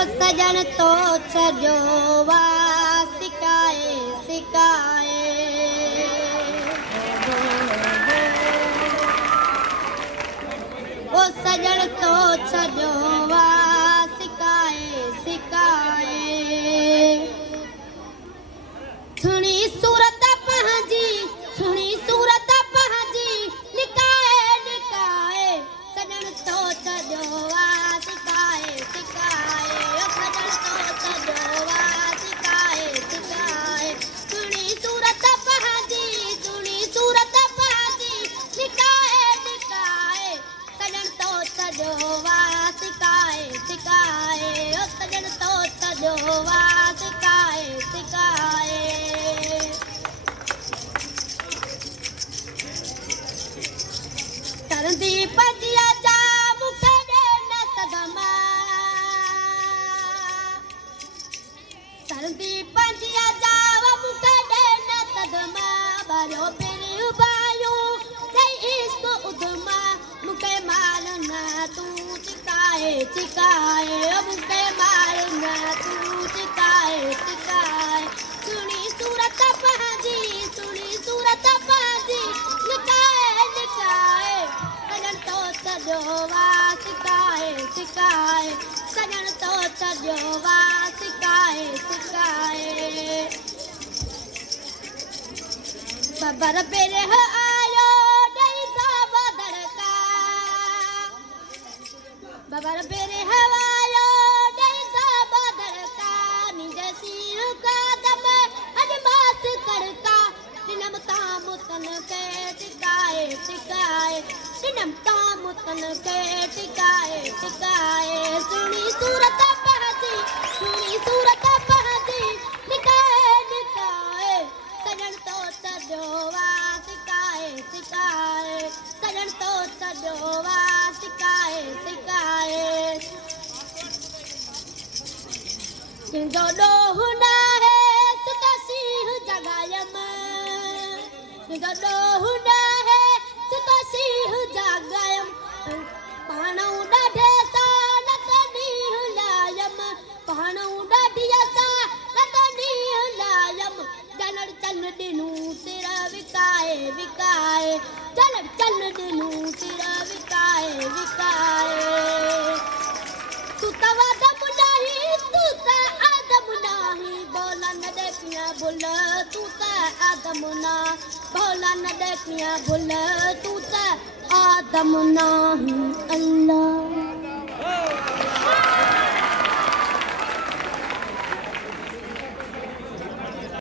सजन तो छॾियो वा सिकाए सिकाए ओ सजन तो छॾियो वा सिकाए सिकाए सुणी सूरत पंहिंजी निकाए निकाए सजन तो छॾियो वा सिकाए सिकाए ओ सजन तो छॾियो वा सिकाए सिकाए सुणी सूरत पंहिंजी निकाए निकाए सजन तो छॾियो वा सिकाए सिकाए ओ सजन तो छॾियो वा सिकाए सिकाए तरंदी पंजिया जा मूंखे ॾे न सदमा तरंदी पंजिया जा मूंखे ॾे न सदमा भरियो पहिरियूं बायूं ॾेई इश्क उधमा मूंखे मार न तूं सिकाए सिकाए मूंखे मार न तूं सिकाए सिकाए सुणी सूरत पंहिंजी निकाए निकाए सजन तो छॾियो वा सिकाए सिकाए सजन तो छॾियो वा सिकाए सिकाए बबर पेरे आयो ॾेई साब धड़का बबर पेरे आयो ॾेई साब धड़का निज सीर कदम अजबास कड़का दिनम तामुतन के टिकाए टिकाए दिनम तामुतन के टिकाए टिकाए सुनी सूरत पंहिंजी निकाए निकाए सजन तो छॾियो वा सिकाए सिकाए सजन तो छॾियो वा सिकाए सिकाए तुंहिंजो ॾोहु न आहे सुत सीह जगायम तुंहिंजो ॾोहु न आहे सुत सीह जगायम पाणू ॾाढे सां न ॾींहुं लायम पाणू ॾाढीअ सां न ॾींहुं लायम जनड़ चन ॾिनूं तिर विकाए विकाए जनड़ चन ॾिनूं तिर विकाए विकाए तूं त आदम नाही बोला न देखिया भुल तू त आदम ना बोला न देखिया भुल तू त आदम नाही अल्लाह।